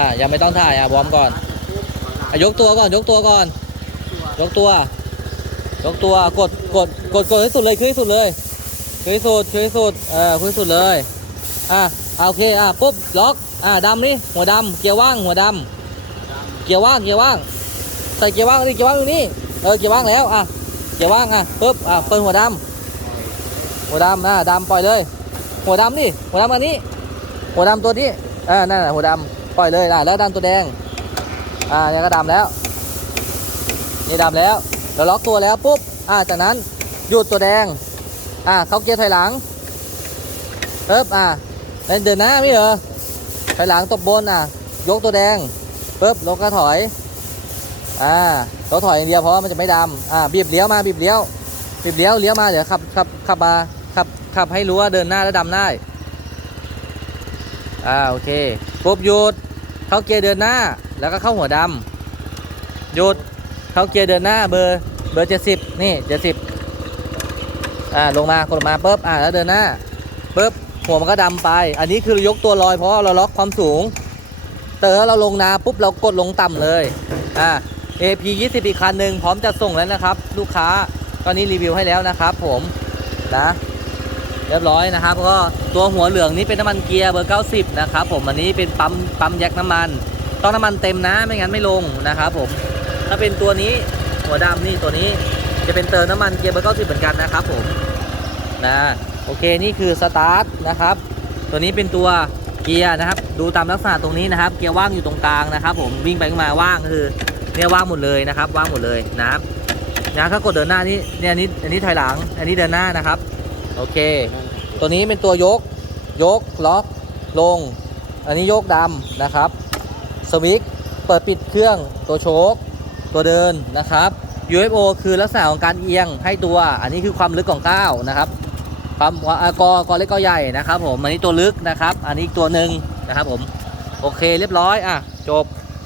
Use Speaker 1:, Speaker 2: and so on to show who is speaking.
Speaker 1: อ่ายังไม่ต้องถ่ายอะวอร์มก่อนอะยกตัวก่อน ยกตัวก่อน ยกตัว ยกตัวกดกดกดกดให้สุดเลยขึ้นให้สุดเลยขึ้นให้สุดขึ้นให้สุดเออขึ้นให้สุดเลยอะอะโอเคอะปุ๊บล็อกอะดำนี่หัวดำเกียร์ว่างหัวดำเกียร์ว่างเกียร์ว่างใส่เกียร์ว่างนี่เกียร์ว่างตรงนี้เออเกียร์ว่างแล้วอะเกียร์ว่างอะปุ๊บอะเปิดหัวดำหัวดำอะดำปล่อยเลย หัวดำนี่หัวดำอันนี้ หัวดำตัวนี้อ่านั่นแหละหัวดำ ปล่อยเลยอะแล้วดำตัวแดง อ่าเนี่ยก็ดำแล้ว นี่ดำแล้วเราล็อกตัวแล้วปุ๊บ อ่าจากนั้นหยุดตัวแดง อ่าเข้าเกียร์ถอยหลังปึ๊บอ่าแล้วเดินหน้าไม่เหรอถอยหลังตบบนอะ ยกตัวแดงปึ๊บลงก็ถอย อ่าเราถอยอย่างเดียวเพราะว่ามันจะไม่ดำอ่าบีบเลี้ยวมาบีบเลี้ยวบีบเลี้ยวเลี้ยวมาเดี๋ยวขับขับขับมาขับขับให้รู้ว่าเดินหน้าแล้วดำได้อ่าโอเคปุ๊บหยุด เข้าเกียร์เดินหน้า แล้วก็เข้าหัวดำหยุด เข้าเกียร์เดินหน้า เบอร์เบอร์เจ็ดสิบนี่เจ็ดสิบอ่าลงมากดลงมาปุ๊บอ่าแล้วเดินหน้าปุ๊บหัวมันก็ดำไป อันนี้คือยกตัวลอยเพราะเราล็อกความสูงแต่ถ้าเราลงนาปุ๊บเรากดลงต่ำเลยอ่า AP 20 อีกคันหนึ่งพร้อมจะส่งแล้วนะครับ ลูกค้าตอนนี้รีวิวให้แล้วนะครับผมนะ เรียบร้อยนะครับ ก็ตัวหัวเหลืองนี้เป็นน้ำมันเกียร์เบอร์ 90 นะครับผมอันนี้เป็นปั๊มปั๊มแยกน้ำมัน ต้องน้ำมันเต็มนะไม่งั้นไม่ลงนะครับผมถ้าเป็นตัวนี้หัวดำนี่ตัวนี้จะเป็นเติมน้ำมันเกียร์เบอร์เก้าสิบเหมือนกันนะครับผมนะโอเคนี่คือสตาร์ทนะครับ ตัวนี้เป็นตัวเกียร์นะครับ ดูตามลักษณะตรงนี้นะครับ เกียร์ว่างอยู่ตรงกลางนะครับ ผมวิ่งไปมาว่างคือเนี่ยว่างหมดเลยนะครับ ว่างหมดเลยนะครับนะถ้ากดเดินหน้านี่เนี่ยอันนี้อันนี้ถอยหลัง อันนี้เดินหน้านะครับ โอเค ตัวนี้เป็นตัวยก ยก ล็อก ลง อันนี้โยกดำนะครับ สวิตช์เปิดปิดเครื่อง ตัวโชคตัวเดินนะครับ UFO คือลักษณะของการเอียงให้ตัว อันนี้คือความลึกของก้าวนะครับ ความกอกอเล็กกอใหญ่นะครับผม อันนี้ตัวลึกนะครับ อันนี้ตัวหนึ่งนะครับผม โอเคเรียบร้อย อะ จบ